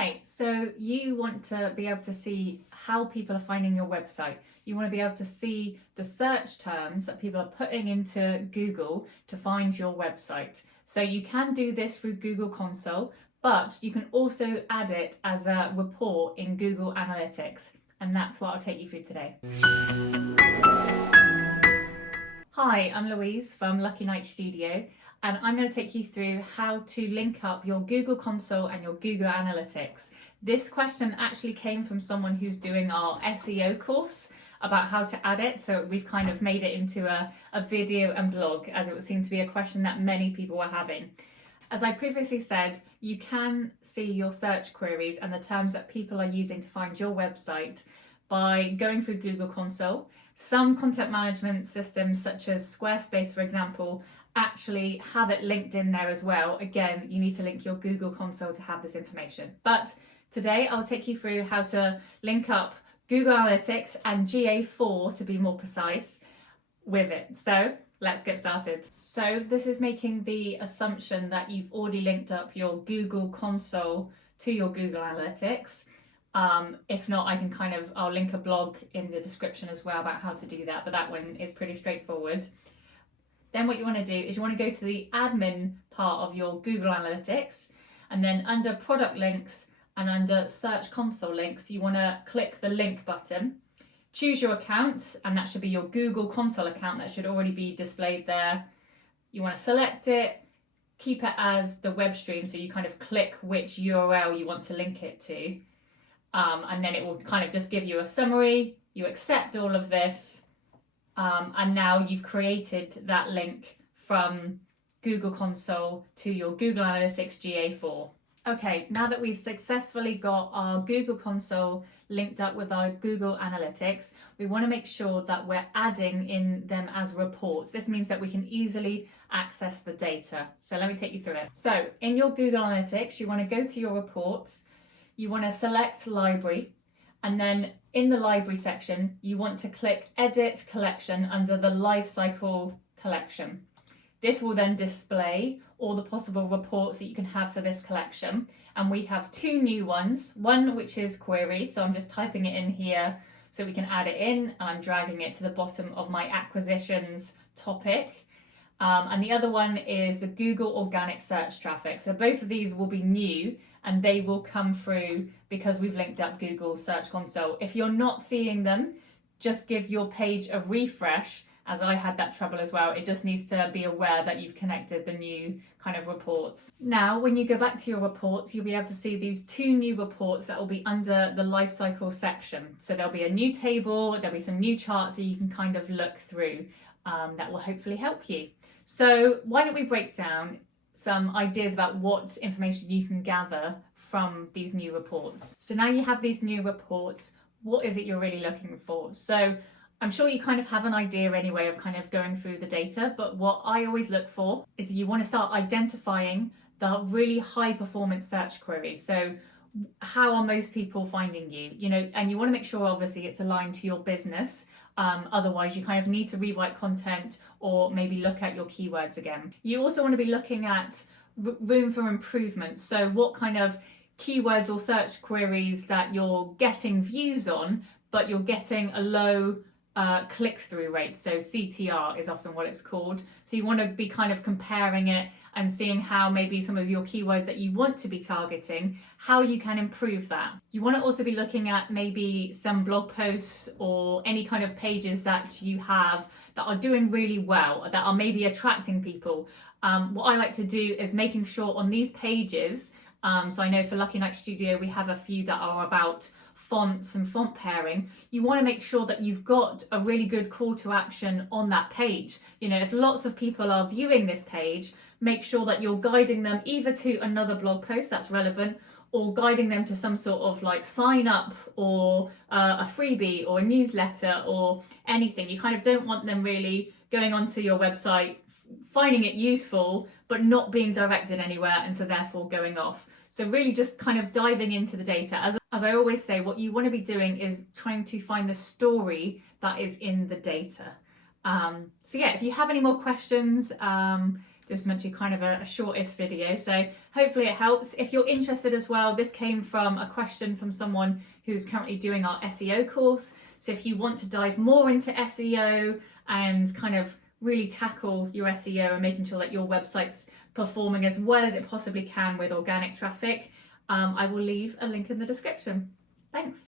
Right, so you want to be able to see how people are finding your website. You want to be able to see the search terms that people are putting into Google to find your website. So you can do this through Google Console, but you can also add it as a report in Google Analytics. And that's what I'll take you through today. Hi, I'm Louise from Lucky Night Studio, and I'm going to take you through how to link up your Google Console and your Google Analytics. This question actually came from someone who's doing our SEO course about how to add it, so we've kind of made it into a video and blog, as it would seem to be a question that many people were having. As I previously said, you can see your search queries and the terms that people are using to find your website by going through Google Console. Some content management systems, such as Squarespace, for example, actually have it linked in there as well. Again, you need to link your Google Console to have this information. But today I'll take you through how to link up Google Analytics and GA4, to be more precise, with it. So let's get started. So this is making the assumption that you've already linked up your Google Console to your Google Analytics. If not, I'll link a blog in the description as well about how to do that, but that one is pretty straightforward. Then what you want to do is you want to go to the admin part of your Google Analytics, and then under product links and under search console links, you want to click the link button, choose your account, and that should be your Google Console account that should already be displayed there. You want to select it, keep it as the web stream, so you kind of click which URL you want to link it to. And then it will kind of just give you a summary. You accept all of this, and now you've created that link from Google Console to your Google Analytics GA4. Okay, now that we've successfully got our Google Console linked up with our Google Analytics, we want to make sure that we're adding in them as reports. This means that we can easily access the data. So let me take you through it. So in your Google Analytics, you want to go to your reports. You want to select library, and then in the library section, you want to click edit collection under the lifecycle collection. This will then display all the possible reports that you can have for this collection. And we have two new ones, one which is queries. So I'm just typing it in here so we can add it in, and I'm dragging it to the bottom of my acquisitions topic. And the other one is the Google organic search traffic. So both of these will be new, and they will come through because we've linked up Google Search Console. If you're not seeing them, just give your page a refresh, as I had that trouble as well. It just needs to be aware that you've connected the new kind of reports. Now, when you go back to your reports, you'll be able to see these two new reports that will be under the lifecycle section. So there'll be a new table, there'll be some new charts that you can kind of look through that will hopefully help you. So why don't we break down some ideas about what information you can gather from these new reports. So now you have these new reports, what is it you're really looking for? So I'm sure you kind of have an idea anyway of kind of going through the data, but what I always look for is you want to start identifying the really high performance search queries. So how are most people finding you? And you want to make sure obviously it's aligned to your business. Otherwise you kind of need to rewrite content or maybe look at your keywords again. You also want to be looking at room for improvement. So what kind of keywords or search queries that you're getting views on, but you're getting a low click-through rate. So CTR is often what it's called. So you want to be kind of comparing it and seeing how maybe some of your keywords that you want to be targeting, how you can improve that. You want to also be looking at maybe some blog posts or any kind of pages that you have that are doing really well, that are maybe attracting people. What I like to do is making sure on these pages, so I know for Lucky Night Studio, we have a few that are about fonts and font pairing. You want to make sure that you've got a really good call to action on that page. If lots of people are viewing this page, make sure that you're guiding them either to another blog post that's relevant, or guiding them to some sort of like sign up or a freebie or a newsletter or anything. You kind of don't want them really going onto your website, finding it useful, but not being directed anywhere, and so therefore going off. So really just kind of diving into the data. As I always say, what you want to be doing is trying to find the story that is in the data. So yeah, if you have any more questions, This was meant to be kind of a shortest video, so hopefully it helps. If you're interested as well, this came from a question from someone who's currently doing our SEO course. So if you want to dive more into SEO and kind of really tackle your SEO and making sure that your website's performing as well as it possibly can with organic traffic, I will leave a link in the description. Thanks.